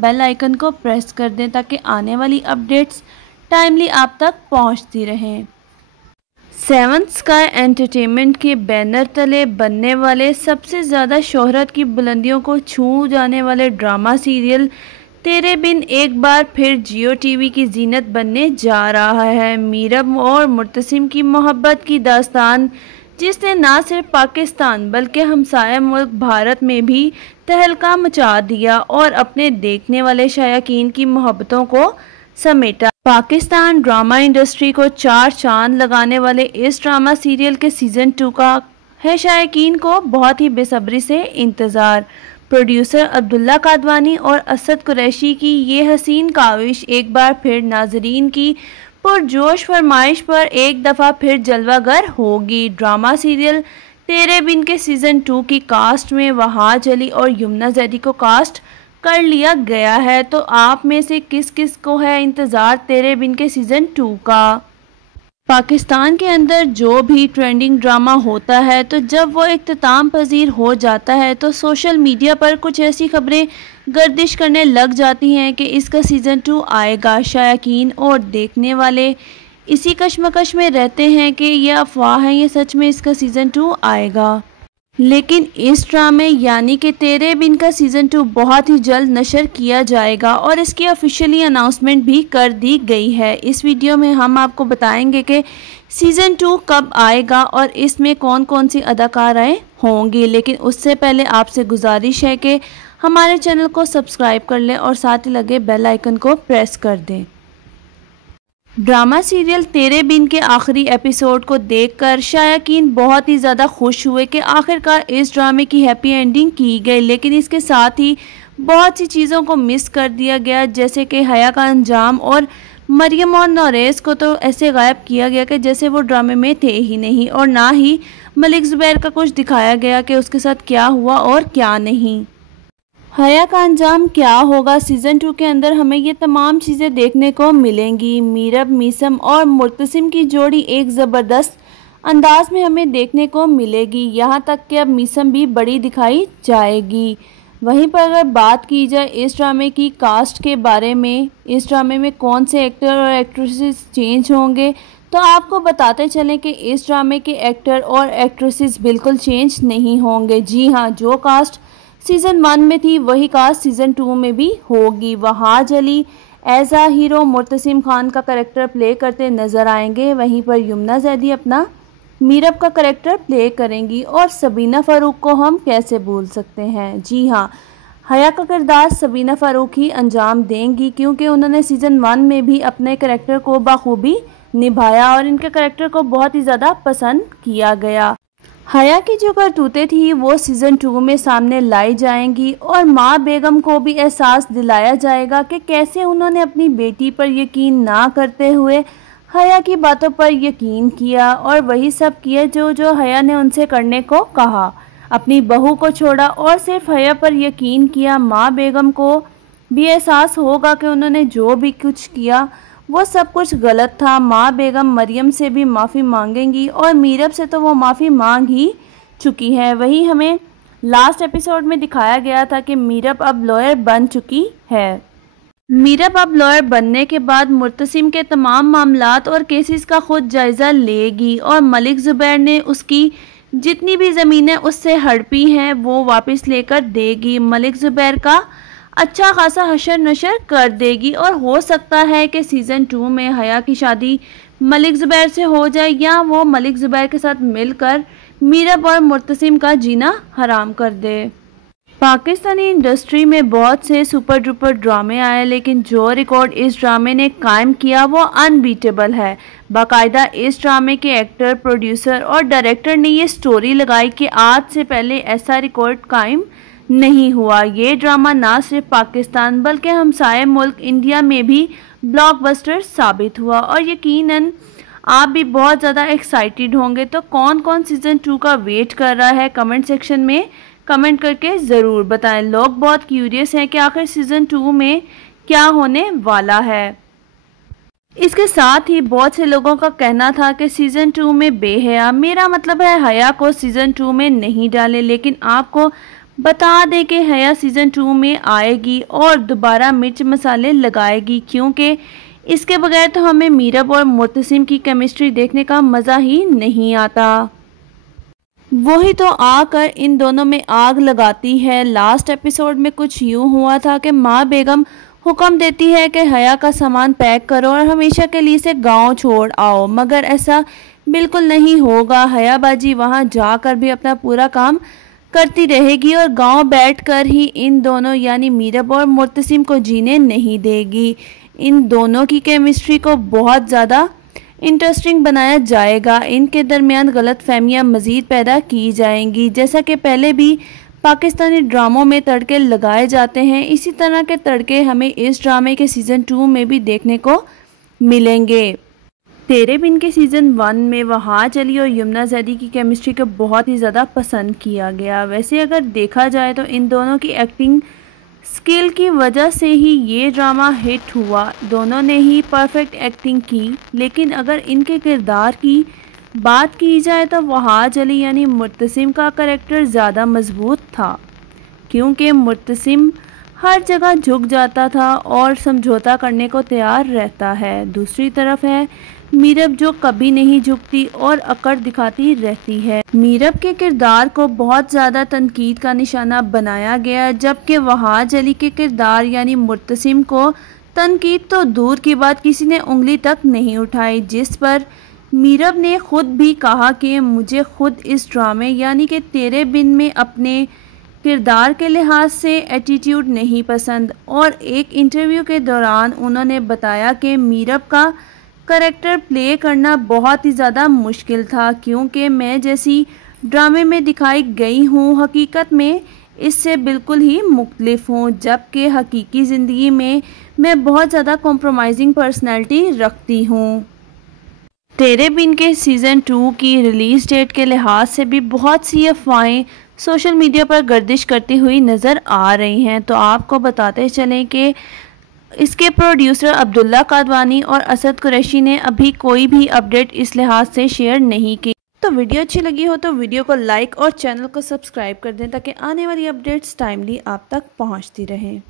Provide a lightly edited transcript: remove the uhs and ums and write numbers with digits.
Bell icon को press कर दें ताकि आने वाली अपडेट्स टाइमली आप तक पहुंचती रहें। सेवन स्काई एंटरटेनमेंट के बैनर तले बनने वाले सबसे ज़्यादा शोहरत की बुलंदियों को छू जाने वाले ड्रामा सीरियल तेरे बिन एक बार फिर जियो टीवी की जीनत बनने जा रहा है। मीरब और मुर्तसिम की मोहब्बत की दास्तान, जिसने ना सिर्फ पाकिस्तान बल्कि हमसाया मुल्क भारत में भी तहलका मचा दिया और अपने देखने वाले शायकीन की मोहब्बतों को समेटा। पाकिस्तान ड्रामा इंडस्ट्री को चार चांद लगाने वाले इस ड्रामा सीरियल के सीज़न 2 का है शायकीन को बहुत ही बेसब्री से इंतज़ार। प्रोड्यूसर अब्दुल्ला कादवानी और असद कुरैशी की ये हसीन काविश एक बार फिर नाजरीन की पुरजोश फरमाइश पर एक दफ़ा फिर जलवागर होगी। ड्रामा सीरियल तेरे बिन के सीज़न 2 की कास्ट में वहाज अली और यमुना जैदी को कास्ट कर लिया गया है। तो आप में से किस किस को है इंतज़ार तेरे बिन के सीज़न 2 का? पाकिस्तान के अंदर जो भी ट्रेंडिंग ड्रामा होता है तो जब वो इख्तिताम पजीर हो जाता है तो सोशल मीडिया पर कुछ ऐसी खबरें गर्दिश करने लग जाती हैं कि इसका सीज़न 2 आएगा। शायकीन और देखने वाले इसी कश्मकश में रहते हैं कि यह अफवाह है या सच में इसका सीज़न 2 आएगा। लेकिन इस ड्रामे यानी कि तेरे बिन का सीज़न 2 बहुत ही जल्द नशर किया जाएगा और इसकी ऑफिशियली अनाउंसमेंट भी कर दी गई है। इस वीडियो में हम आपको बताएंगे कि सीज़न 2 कब आएगा और इसमें कौन कौन सी अदाकाराएं होंगी। लेकिन उससे पहले आपसे गुजारिश है कि हमारे चैनल को सब्सक्राइब कर लें और साथ ही लगे बेल आइकन को प्रेस कर दें। ड्रामा सीरियल तेरे बिन के आखिरी एपिसोड को देखकर शायकीन बहुत ही ज़्यादा खुश हुए कि आखिरकार इस ड्रामे की हैप्पी एंडिंग की गई। लेकिन इसके साथ ही बहुत सी चीज़ों को मिस कर दिया गया, जैसे कि हया का अंजाम और मरियम और नौरेस को तो ऐसे गायब किया गया कि जैसे वो ड्रामे में थे ही नहीं, और ना ही मलिक ज़ुबैर का कुछ दिखाया गया कि उसके साथ क्या हुआ और क्या नहीं। हया का अंजाम क्या होगा सीज़न 2 के अंदर, हमें ये तमाम चीज़ें देखने को मिलेंगी। मीरब, मीसम और मुर्तसिम की जोड़ी एक ज़बरदस्त अंदाज में हमें देखने को मिलेगी। यहाँ तक कि अब मीसम भी बड़ी दिखाई जाएगी। वहीं पर अगर बात की जाए इस ड्रामे की कास्ट के बारे में, इस ड्रामे में कौन से एक्टर और एक्ट्रेसेस चेंज होंगे, तो आपको बताते चलें कि इस ड्रामे के एक्टर और एक्ट्रेसेस बिल्कुल चेंज नहीं होंगे। जी हाँ, जो कास्ट सीज़न 1 में थी वही कास्ट सीज़न 2 में भी होगी। वहाज अली एज आ हीरो मुर्तसिम खान का करेक्टर प्ले करते नज़र आएंगे। वहीं पर यमुना जैदी अपना मीरब का करेक्टर प्ले करेंगी और सबीना फ़ारूक को हम कैसे भूल सकते हैं। जी हाँ, हया का किरदार सबीना फ़ारूक ही अंजाम देंगी क्योंकि उन्होंने सीज़न 1 में भी अपने करेक्टर को बखूबी निभाया और इनके करेक्टर को बहुत ही ज़्यादा पसंद किया गया। हया की जो करतूतें थी वो सीज़न 2 में सामने लाई जाएंगी और माँ बेगम को भी एहसास दिलाया जाएगा कि कैसे उन्होंने अपनी बेटी पर यकीन ना करते हुए हया की बातों पर यकीन किया और वही सब किया जो हया ने उनसे करने को कहा। अपनी बहू को छोड़ा और सिर्फ हया पर यकीन किया। माँ बेगम को भी एहसास होगा कि उन्होंने जो भी कुछ किया वो सब कुछ गलत था। माँ बेगम मरियम से भी माफ़ी मांगेंगी और मीरब से तो वो माफ़ी मांग ही चुकी है। वही हमें लास्ट एपिसोड में दिखाया गया था कि मीरब अब लॉयर बन चुकी है। मीरब अब लॉयर बनने के बाद मुर्तसिम के तमाम मामलात और केसेस का खुद जायज़ा लेगी और मलिक ज़ुबैर ने उसकी जितनी भी ज़मीनें उससे हड़पी हैं वो वापस लेकर देगी। मलिक ज़ुबैर का अच्छा खासा हशर नशर कर देगी और हो सकता है कि सीज़न 2 में हया की शादी मलिक ज़ुबैर से हो जाए या वो मलिक ज़ुबैर के साथ मिलकर मीरब और मुर्तसिम का जीना हराम कर दे। पाकिस्तानी इंडस्ट्री में बहुत से सुपर डुपर ड्रामे आए लेकिन जो रिकॉर्ड इस ड्रामे ने कायम किया वो अनबीटेबल है। बाकायदा इस ड्रामे के एक्टर, प्रोड्यूसर और डायरेक्टर ने ये स्टोरी लगाई कि आज से पहले ऐसा रिकॉर्ड कायम नहीं हुआ। ये ड्रामा ना सिर्फ पाकिस्तान बल्कि हमसाये मुल्क इंडिया में भी ब्लॉकबस्टर साबित हुआ और यकीनन आप भी बहुत ज़्यादा एक्साइटेड होंगे। तो कौन कौन सीज़न 2 का वेट कर रहा है कमेंट सेक्शन में कमेंट करके ज़रूर बताएं। लोग बहुत क्यूरियस हैं कि आखिर सीज़न 2 में क्या होने वाला है। इसके साथ ही बहुत से लोगों का कहना था कि सीज़न 2 में बेहया, मेरा मतलब है हया को सीज़न 2 में नहीं डालें, लेकिन आपको बता दें कि हया सीज़न 2 में आएगी और दोबारा मिर्च मसाले लगाएगी, क्योंकि इसके बगैर तो हमें मीरब और मुर्तसिम की केमिस्ट्री देखने का मज़ा ही नहीं आता। वही तो आकर इन दोनों में आग लगाती है। लास्ट एपिसोड में कुछ यूँ हुआ था कि माँ बेगम हुक्म देती है कि हया का सामान पैक करो और हमेशा के लिए इसे गांव छोड़ आओ, मगर ऐसा बिल्कुल नहीं होगा। हया बाजी वहां जाकर भी अपना पूरा काम करती रहेगी और गांव बैठकर ही इन दोनों यानी मीरब और मुर्तसिम को जीने नहीं देगी। इन दोनों की केमिस्ट्री को बहुत ज़्यादा इंटरेस्टिंग बनाया जाएगा। इनके दरमियान गलतफहमियां मज़ीद पैदा की जाएंगी। जैसा कि पहले भी पाकिस्तानी ड्रामों में तड़के लगाए जाते हैं, इसी तरह के तड़के हमें इस ड्रामे के सीज़न 2 में भी देखने को मिलेंगे। तेरे बिन के सीज़न 1 में वहाज अली और यमुना ज़ैदी की केमिस्ट्री को बहुत ही ज़्यादा पसंद किया गया। वैसे अगर देखा जाए तो इन दोनों की एक्टिंग स्किल की वजह से ही ये ड्रामा हिट हुआ। दोनों ने ही परफेक्ट एक्टिंग की, लेकिन अगर इनके किरदार की बात की जाए तो वहाज अली यानी मुर्तसिम का करैक्टर ज़्यादा मजबूत था, क्योंकि मुर्तसिम हर जगह झुक जाता था और समझौता करने को तैयार रहता है। दूसरी तरफ है मीरब, जो कभी नहीं झुकती और अकड़ दिखाती रहती है। मीरब के किरदार को बहुत ज़्यादा तनकीद का निशाना बनाया गया, जबकि वहाज अली के किरदार यानी मुर्तसिम को तनकीद तो दूर की बात किसी ने उंगली तक नहीं उठाई, जिस पर मीरब ने खुद भी कहा कि मुझे खुद इस ड्रामे यानी कि तेरे बिन में अपने किरदार के लिहाज से एटीट्यूड नहीं पसंद। और एक इंटरव्यू के दौरान उन्होंने बताया कि मीरब का करैक्टर प्ले करना बहुत ही ज़्यादा मुश्किल था, क्योंकि मैं जैसी ड्रामे में दिखाई गई हूँ हकीकत में इससे बिल्कुल ही मुख्तलिफ हूँ, जबकि हकीकी ज़िंदगी में मैं बहुत ज़्यादा कॉम्प्रोमाइजिंग पर्सनैलिटी रखती हूँ। तेरे बिन के सीज़न 2 की रिलीज़ डेट के लिहाज से भी बहुत सी अफवाहें सोशल मीडिया पर गर्दिश करती हुई नज़र आ रही हैं। तो आपको बताते चलें कि इसके प्रोड्यूसर अब्दुल्ला कादवानी और असद कुरैशी ने अभी कोई भी अपडेट इस लिहाज से शेयर नहीं की। तो वीडियो अच्छी लगी हो तो वीडियो को लाइक और चैनल को सब्सक्राइब कर दें, ताकि आने वाली अपडेट्स टाइमली आप तक पहुंचती रहें।